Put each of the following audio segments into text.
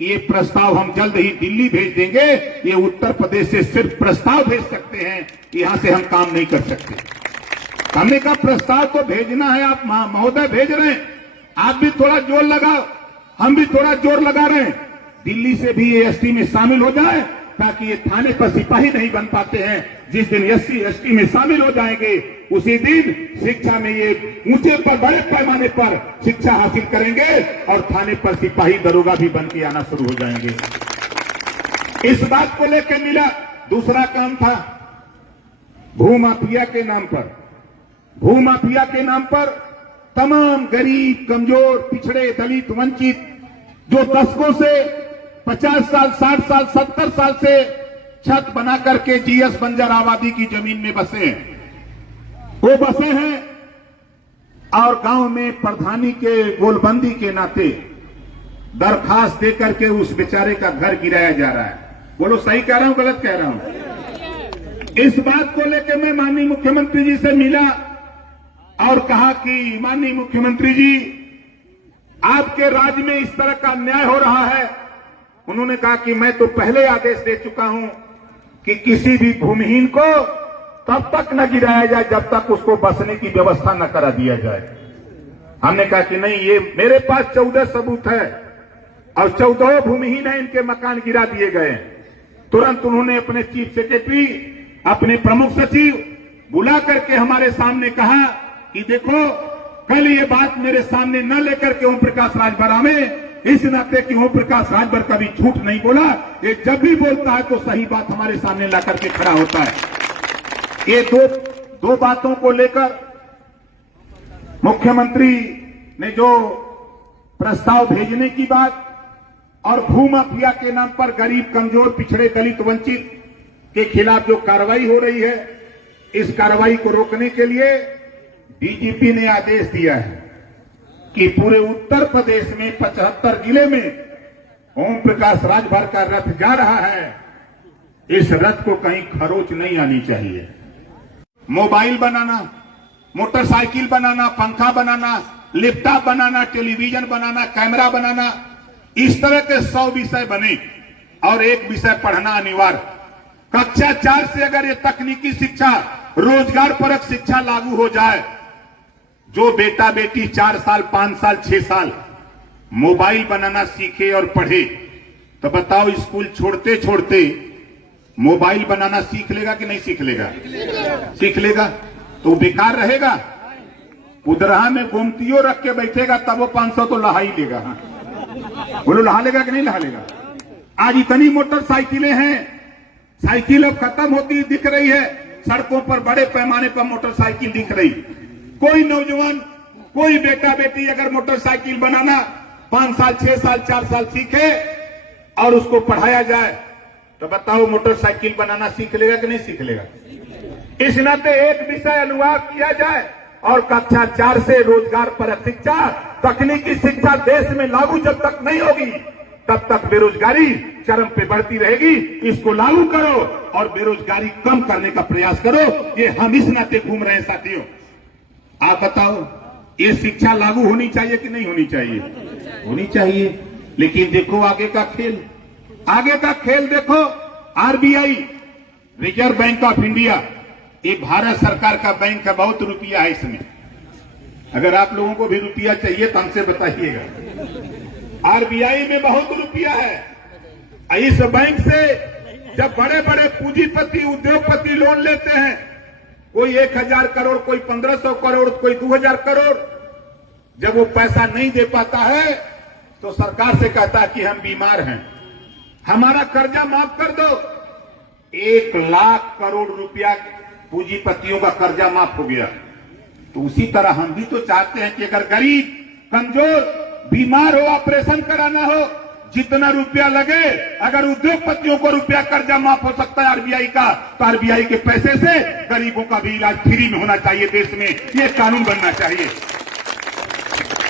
ये प्रस्ताव हम जल्द ही दिल्ली भेज देंगे। ये उत्तर प्रदेश से सिर्फ प्रस्ताव भेज सकते हैं, यहां से हम काम नहीं कर सकते। हमने कहा प्रस्ताव तो भेजना है, आप महोदय भेज रहे हैं, आप भी थोड़ा जोर लगाओ, हम भी थोड़ा जोर लगा रहे हैं, दिल्ली से भी ये एसटी में शामिल हो जाए, ताकि ये थाने पर सिपाही नहीं बन पाते हैं। जिस दिन एससी एसटी में शामिल हो जाएंगे उसी दिन शिक्षा में ये ऊंचे पर बड़े पैमाने पर शिक्षा हासिल करेंगे और थाने पर सिपाही दरोगा भी बन के आना शुरू हो जाएंगे। इस बात को लेकर मिला। दूसरा काम था भूमाफिया के नाम पर। भूमाफिया के नाम पर तमाम गरीब, कमजोर, पिछड़े, दलित, वंचित जो दशकों से 50 साल, 60 साल, 70 साल से छत बना करके जीएस बंजर आबादी की जमीन में बसे हैं, वो बसे हैं और गांव में प्रधानी के गोलबंदी के नाते दरखास्त देकर के उस बेचारे का घर गिराया जा रहा है। बोलो सही कह रहा हूं, गलत कह रहा हूं? इस बात को लेकर मैं माननीय मुख्यमंत्री जी से मिला और कहा कि माननीय मुख्यमंत्री जी, आपके राज्य में इस तरह का अन्याय हो रहा है। उन्होंने कहा कि मैं तो पहले आदेश दे चुका हूं कि किसी भी भूमिहीन को तब तक न गिराया जाए जब तक उसको बसने की व्यवस्था न करा दिया जाए। हमने कहा कि नहीं, ये मेरे पास 14 सबूत है और 14 भूमिहीन है, इनके मकान गिरा दिए गए। तुरंत उन्होंने अपने चीफ सेक्रेटरी, अपने प्रमुख सचिव बुला करके हमारे सामने कहा कि देखो, कल ये बात मेरे सामने न लेकर के ओम प्रकाश राजभर में, इस नाते कि ओम प्रकाश राजभर कभी झूठ नहीं बोला, ये जब भी बोलता है तो सही बात हमारे सामने ला करके खड़ा होता है। ये दो बातों को लेकर मुख्यमंत्री ने जो प्रस्ताव भेजने की बात और भूमाफिया के नाम पर गरीब, कमजोर, पिछड़े, दलित, वंचित के खिलाफ जो कार्रवाई हो रही है, इस कार्रवाई को रोकने के लिए डीजीपी ने आदेश दिया है कि पूरे उत्तर प्रदेश में 75 जिले में ओम प्रकाश राजभर का रथ जा रहा है। इस रथ को कहीं खरोच नहीं आनी चाहिए। मोबाइल बनाना, मोटरसाइकिल बनाना, पंखा बनाना, लैपटॉप बनाना, टेलीविजन बनाना, कैमरा बनाना, इस तरह के 100 विषय बने और एक विषय पढ़ना अनिवार्य। कक्षा 4 से अगर ये तकनीकी शिक्षा, रोजगार परक शिक्षा लागू हो जाए, जो बेटा बेटी 4 साल, 5 साल, 6 साल मोबाइल बनाना सीखे और पढ़े, तो बताओ स्कूल छोड़ते छोड़ते मोबाइल बनाना सीख लेगा कि नहीं सीख लेगा? सीख लेगा तो बेकार रहेगा। उदरहा में गोमतियों रख के बैठेगा तब वो 500 तो लहा ही लेगा। बोलो लहा लेगा कि नहीं लहा लेगा? आज इतनी मोटरसाइकिलें हैं, साइकिल अब खत्म होती दिख रही है, सड़कों पर बड़े पैमाने पर मोटरसाइकिल दिख रही। कोई नौजवान, कोई बेटा बेटी अगर मोटरसाइकिल बनाना 5 साल, 6 साल, 4 साल सीखे और उसको पढ़ाया जाए, तो बताओ मोटरसाइकिल बनाना सीख लेगा कि नहीं सीख लेगा? इस नाते एक विषय अनुवाद किया जाए और कक्षा 4 से रोजगार परक शिक्षा, तकनीकी शिक्षा देश में लागू जब तक नहीं होगी तब तक बेरोजगारी चरम पे बढ़ती रहेगी। इसको लागू करो और बेरोजगारी कम करने का प्रयास करो। ये हम इस नाते घूम रहे हैं साथियों। आप बताओ, ये शिक्षा लागू होनी चाहिए कि नहीं होनी चाहिए? होनी चाहिए। लेकिन देखो आगे का खेल, आगे का खेल देखो। RBI, reserve bank of India, ये भारत सरकार का बैंक है, बहुत रुपया है इसमें। अगर आप लोगों को भी रुपया चाहिए तो हमसे बताइएगा। आरबीआई में बहुत रुपया है। इस बैंक से जब बड़े बड़े पूंजीपति, उद्योगपति लोन लेते हैं, कोई 1000 करोड़, कोई 1500 करोड़, कोई 2000 करोड़, जब वो पैसा नहीं दे पाता है तो सरकार से कहता है कि हम बीमार हैं, हमारा कर्जा माफ कर दो। 1 लाख करोड़ रुपया पूंजीपतियों का कर्जा माफ हो गया। तो उसी तरह हम भी तो चाहते हैं कि अगर गरीब, कमजोर, बीमार हो, ऑपरेशन कराना हो, जितना रुपया लगे, अगर उद्योगपतियों को रुपया कर्जा माफ हो सकता है आरबीआई का, तो आरबीआई के पैसे से गरीबों का भी इलाज फ्री में होना चाहिए देश में। ये कानून बनना चाहिए।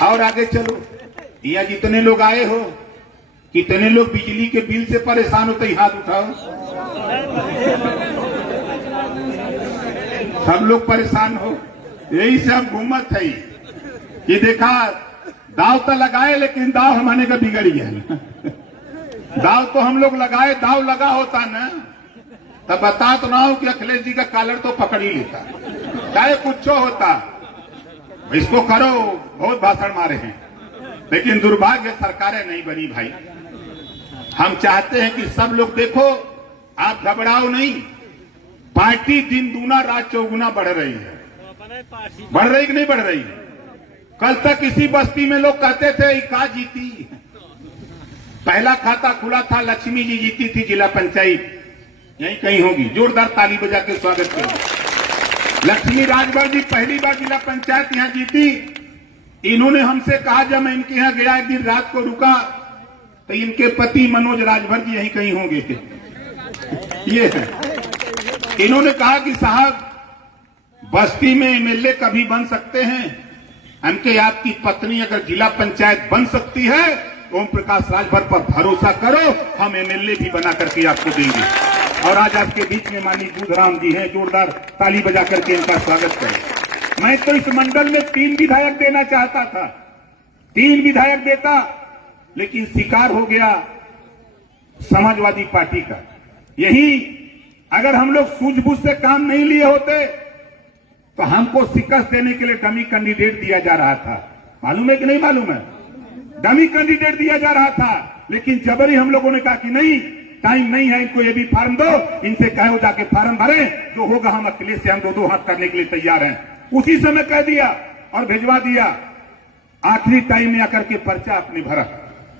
और आगे चलो, या जितने लोग आए हो, कितने लोग बिजली के बिल से परेशान होते ही हाथ उठाओ। सब लोग परेशान हो, यही से हम घूमत है। ये देखा, दाव तो लगाए लेकिन दाव हमारे का बिगड़ गया। दाव तो हम लोग लगाए, दाव लगा होता ना तब बता तो ना हो कि अखिलेश जी का कॉलर तो पकड़ ही लेता, चाहे कुछ होता। इसको करो, बहुत भाषण मारे हैं, लेकिन दुर्भाग्य सरकारें नहीं बनी भाई। हम चाहते हैं कि सब लोग देखो, आप घबराओ नहीं, पार्टी दिन दूना रात चौगुना बढ़ रही है। बढ़ रही कि नहीं बढ़ रही? कल तक इसी बस्ती में लोग कहते थे इका जीती, पहला खाता खुला था, लक्ष्मी जी जीती थी जिला पंचायत, यही कहीं होगी। जोरदार ताली बजा के स्वागत करें। लक्ष्मी राजभर जी पहली बार जिला पंचायत यहां जीती। इन्होंने हमसे कहा, जब मैं इनके यहां गया एक दिन रात को रुका तो इनके पति मनोज राजभर जी यहीं कहीं होंगे थे। ये है, इन्होंने कहा कि साहब बस्ती में एमएलए कभी बन सकते हैं, हमके आपकी पत्नी अगर जिला पंचायत बन सकती है ओम प्रकाश राजभर पर भरोसा करो, हम एमएलए भी बना करके आपको देंगे। और आज आपके बीच में माननीय दूधराम जी हैं, जोरदार ताली बजा करके इनका स्वागत करें। मैं तो इस मंडल में 3 विधायक देना चाहता था, 3 विधायक देता, लेकिन शिकार हो गया समाजवादी पार्टी का। यही अगर हम लोग सूझबूझ से काम नहीं लिए होते तो हमको शिकस्त देने के लिए डमी कैंडिडेट दिया जा रहा था। मालूम है कि नहीं मालूम है? डमी कैंडिडेट दिया जा रहा था, लेकिन जबरी हम लोगों ने कहा कि नहीं, टाइम नहीं है, इनको ये भी फार्म दो, इनसे कहो जाके फार्म भरे, जो होगा हम अखिलेश से हम 2-2 हाथ करने के लिए तैयार हैं। उसी समय कह दिया और भिजवा दिया, आखिरी टाइम में आकर के पर्चा अपने भरा।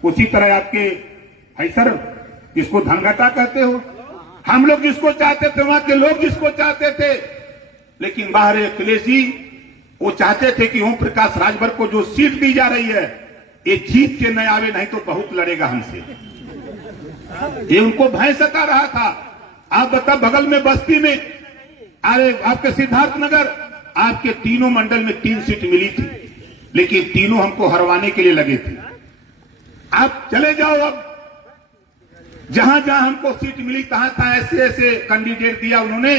उसी तरह आपके है सर, इसको धनघटा कहते हो, हम लोग जिसको चाहते थे, वहां के लोग जिसको चाहते थे, लेकिन बाहर अखिलेश जी वो चाहते थे कि ओम प्रकाश राजभर को जो सीट दी जा रही है ये जीत के न आवे, नहीं तो बहुत लड़ेगा हमसे। ये उनको भय सता रहा था। आप बता, बगल में बस्ती में, अरे आपके सिद्धार्थनगर, आपके तीनों मंडल में 3 सीट मिली थी, लेकिन तीनों हमको हरवाने के लिए लगे थे। आप चले जाओ, अब जहां जहां हमको सीट मिली तहां तहां ऐसे ऐसे कैंडिडेट दिया। उन्होंने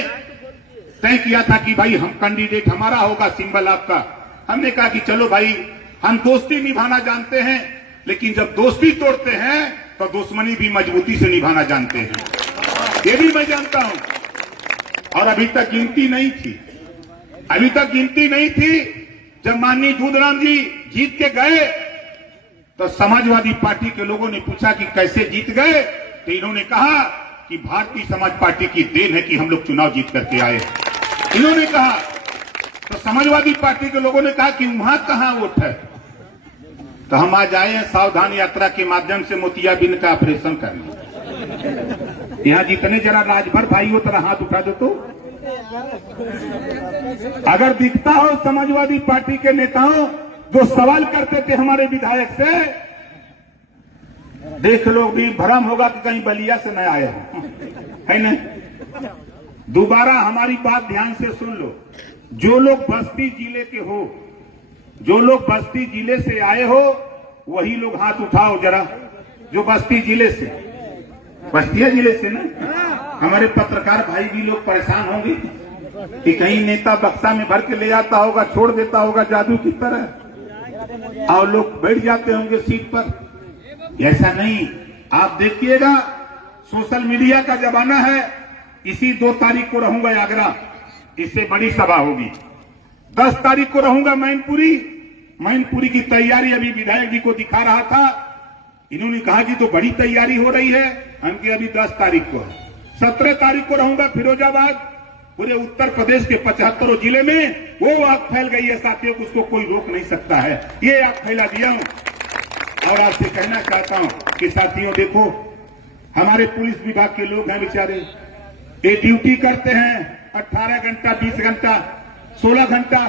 तय किया था कि भाई हम कैंडिडेट हमारा होगा, सिंबल आपका। हमने कहा कि चलो भाई, हम दोस्ती निभाना जानते हैं, लेकिन जब दोस्ती तोड़ते हैं तो दुश्मनी भी मजबूती से निभाना जानते हैं, ये भी मैं जानता हूं। और अभी तक गिनती नहीं थी, अभी तक गिनती नहीं थी। जब माननीय दूधराम जी जीत के गए तो समाजवादी पार्टी के लोगों ने पूछा कि कैसे जीत गए, तो इन्होंने कहा कि भारतीय समाज पार्टी की देन है कि हम लोग चुनाव जीत करके आए, इन्होंने कहा। तो समाजवादी पार्टी के लोगों ने कहा कि वहां कहां वोट है, तो हम आज आए हैं सावधान यात्रा के माध्यम से मोतियाबिंद का ऑपरेशन करने। यहां जितने जरा राजभर भाई हो तरह हाथ उठा दो, तो अगर दिखता हो समाजवादी पार्टी के नेताओं जो सवाल करते थे हमारे विधायक से, देख लो, भी भ्रम होगा कि कहीं बलिया से न आए हो, है न? दोबारा हमारी बात ध्यान से सुन लो। जो लोग बस्ती जिले के हो, जो लोग बस्ती जिले से आए हो, वही लोग हाथ उठाओ जरा, जो बस्ती जिले से, बस्तिया जिले से ना। हमारे पत्रकार भाई भी लोग परेशान होंगे कि कहीं नेता बक्सा में भर के ले जाता होगा, छोड़ देता होगा जादू की तरह, और लोग बैठ जाते होंगे सीट पर। ऐसा नहीं, आप देखिएगा, सोशल मीडिया का जमाना है। इसी 2 तारीख को रहूंगा आगरा, इससे बड़ी सभा होगी। 10 तारीख को रहूंगा मैनपुरी, मैनपुरी की तैयारी अभी विधायक जी को दिखा रहा था। इन्होंने कहा कि तो बड़ी तैयारी हो रही है, हमके अभी 10 तारीख को। 17 तारीख को रहूंगा फिरोजाबाद, पूरे उत्तर प्रदेश के 75 जिले में वो आग फैल गई है साथियों, उसको कोई रोक नहीं सकता है। ये आग फैला दिया हूं। और आपसे कहना चाहता हूं कि साथियों देखो, हमारे पुलिस विभाग के लोग हैं बेचारे, ये ड्यूटी करते हैं 18 घंटा, 20 घंटा, 16 घंटा,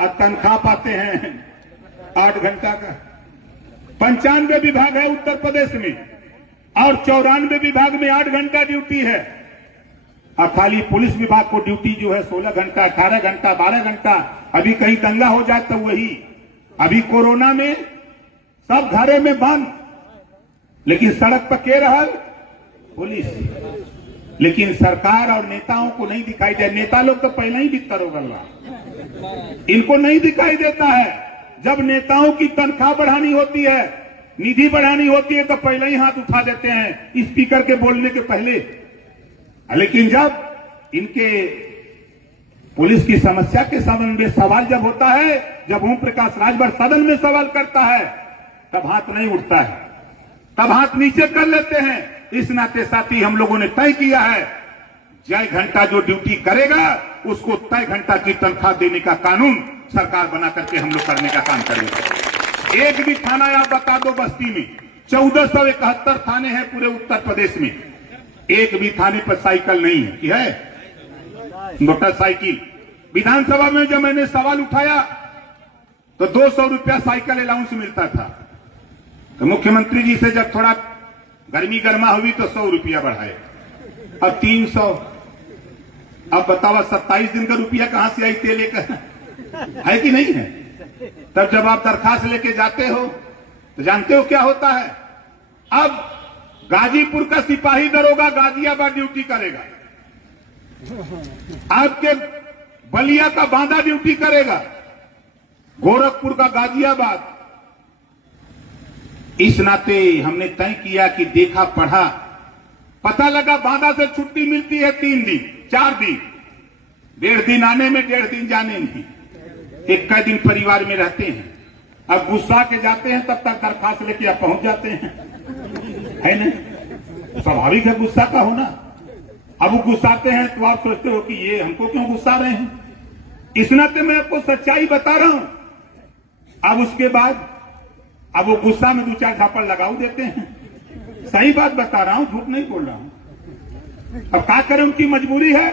और तनख्वाह पाते हैं 8 घंटा का। 95 विभाग है उत्तर प्रदेश में, और 94 विभाग में 8 घंटा ड्यूटी है। और खाली पुलिस विभाग को ड्यूटी जो है 16 घंटा, 18 घंटा, 12 घंटा। अभी कहीं दंगा हो जाए तो वही, अभी कोरोना में सब घरे में बंद, लेकिन सड़क पर के रहल पुलिस। लेकिन सरकार और नेताओं को नहीं दिखाई दे। नेता लोग तो पहले ही बितर हो गया, इनको नहीं दिखाई देता है। जब नेताओं की तनख्वाह बढ़ानी होती है निधि बढ़ानी होती है तो पहले ही हाथ उठा देते हैं स्पीकर के बोलने के पहले। लेकिन जब इनके पुलिस की समस्या के सदन में सवाल जब होता है, जब ओम प्रकाश राजभर सदन में सवाल करता है, तब हाथ नहीं उठता है, तब हाथ नीचे कर लेते हैं। इस नाते साथी हम लोगों ने तय किया है, जय घंटा जो ड्यूटी करेगा उसको तय घंटा की तनख्वाह देने का कानून सरकार बना करके हम लोग करने का काम करेंगे। एक भी थाना आप बता दो बस्ती में 1471 थाने हैं पूरे उत्तर प्रदेश में, एक भी थाने पर साइकिल नहीं है कि है मोटरसाइकिल। विधानसभा में जब मैंने सवाल उठाया तो 200 रुपया साइकिल अलाउंस मिलता था, तो मुख्यमंत्री जी से जब थोड़ा गर्मी गर्मा हुई तो 100 रुपया बढ़ाए, अब 300। अब बताओ 27 दिन का रुपया कहां से आई तेल लेकर, है कि नहीं है? तब जब आप दरखास्त लेके जाते हो तो जानते हो क्या होता है। अब गाजीपुर का सिपाही दरोगा गाजियाबाद ड्यूटी करेगा, आपके बलिया का बांदा ड्यूटी करेगा, गोरखपुर का गाजियाबाद। इस नाते हमने तय किया कि देखा पढ़ा, पता लगा बांदा से छुट्टी मिलती है 3 दिन 4 दिन, 1.5 दिन आने में 1.5 दिन जाने में, 1 दिन परिवार में रहते हैं। अब गुस्सा के जाते हैं तब तक दरखास्त लेके आप पहुंच जाते हैं, है ना? स्वाभाविक है गुस्सा का होना। अब वो गुस्साते हैं तो आप सोचते हो कि ये हमको क्यों गुस्सा रहे हैं। इस नाते मैं आपको सच्चाई बता रहा हूं। अब उसके बाद अब वो गुस्सा में 2-4 झापड़ लगाऊ देते हैं। सही बात बता रहा हूं, झूठ नहीं बोल रहा हूं। अब क्या करें, उनकी मजबूरी है।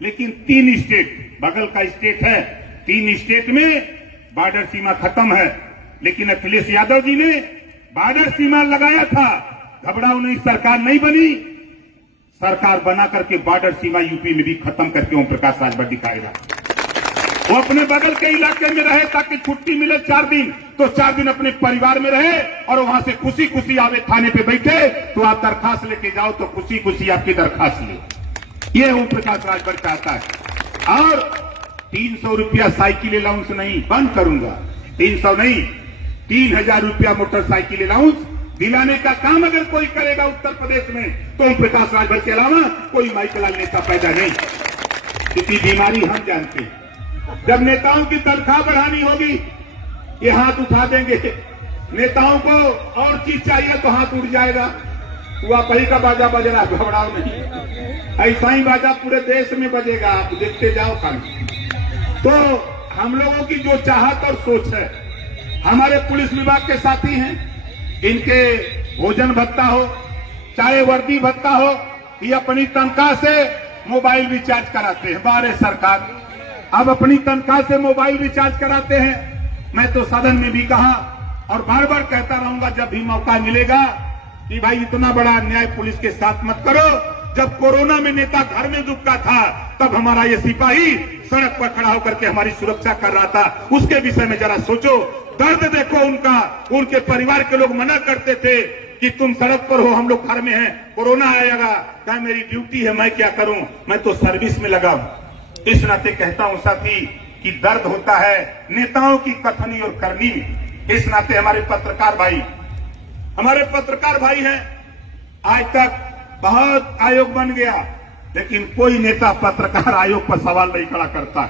लेकिन 3 स्टेट, बगल का स्टेट है, 3 स्टेट में बॉर्डर सीमा खत्म है। लेकिन अखिलेश यादव जी ने बॉर्डर सीमा लगाया था, घबराओ नहीं, सरकार नहीं बनी, सरकार बना करके बॉर्डर सीमा यूपी में भी खत्म करके ओम प्रकाश राजभर दिखाएगा। वो अपने बगल के इलाके में रहे ताकि छुट्टी मिले 4 दिन, तो 4 दिन अपने परिवार में रहे और वहां से खुशी खुशी आवे थाने पे बैठे, तो आप दरखास्त लेके जाओ तो खुशी खुशी आपकी दरखास्त ले। ये ओम प्रकाश राजभर चाहता है। और 300 रुपया साइकिल अलाउंस नहीं, बंद करूंगा। 300 नहीं, 3000 रुपया मोटरसाइकिल अलाउंस दिलाने का काम अगर कोई करेगा उत्तर प्रदेश में तो ओम प्रकाश राजभर के अलावा कोई माइकलाल नेता पैदा नहीं। किसी बीमारी हम जानते हैं। जब नेताओं की तनख्वाह बढ़ानी होगी ये हाथ उठा देंगे, नेताओं को और चीज चाहिए तो हाथ उठ जाएगा। हुआ पही का बाजा बज रहा, घबराओ नहीं, ऐसा ही बाजा पूरे देश में बजेगा, आप देखते जाओ कल। तो हम लोगों की जो चाहत और सोच है, हमारे पुलिस विभाग के साथी हैं, इनके भोजन भत्ता हो चाहे वर्दी भत्ता हो, ये अपनी तनख्वाह से मोबाइल रिचार्ज कराते हैं। बारे सरकार अब अपनी तनख्वाह से मोबाइल रिचार्ज कराते हैं। मैं तो सदन में भी कहा और बार बार कहता रहूंगा जब भी मौका मिलेगा कि भाई इतना बड़ा अन्याय पुलिस के साथ मत करो। जब कोरोना में नेता घर में दुबका था तब हमारा ये सिपाही सड़क पर खड़ा होकर के हमारी सुरक्षा कर रहा था। उसके विषय में जरा सोचो, दर्द देखो उनका। उनके परिवार के लोग मना करते थे कि तुम सड़क पर हो, हम लोग घर में हैं, कोरोना आएगा, क्या मेरी ड्यूटी है, मैं क्या करूं, मैं तो सर्विस में लगा हूं। इस नाते कहता हूं साथी कि दर्द होता है नेताओं की कथनी और करनी में। इस नाते हमारे पत्रकार भाई हैं, आज तक बहुत आयोग बन गया लेकिन कोई नेता पत्रकार आयोग पर सवाल नहीं खड़ा करता।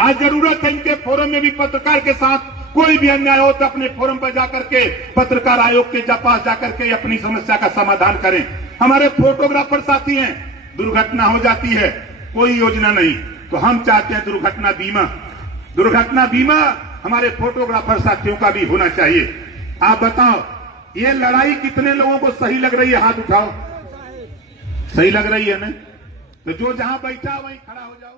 आज जरूरत है इनके फोरम में भी पत्रकार के साथ कोई भी अन्याय हो तो अपने फोरम पर जाकर के पत्रकार आयोग के पास जाकर के अपनी समस्या का समाधान करें। हमारे फोटोग्राफर साथी हैं, दुर्घटना हो जाती है, कोई योजना नहीं, तो हम चाहते हैं दुर्घटना बीमा हमारे फोटोग्राफर साथियों का भी होना चाहिए। आप बताओ ये लड़ाई कितने लोगों को सही लग रही है? हाथ उठाओ। सही लग रही है ना? तो जो जहां बैठा वहीं खड़ा हो जाओ।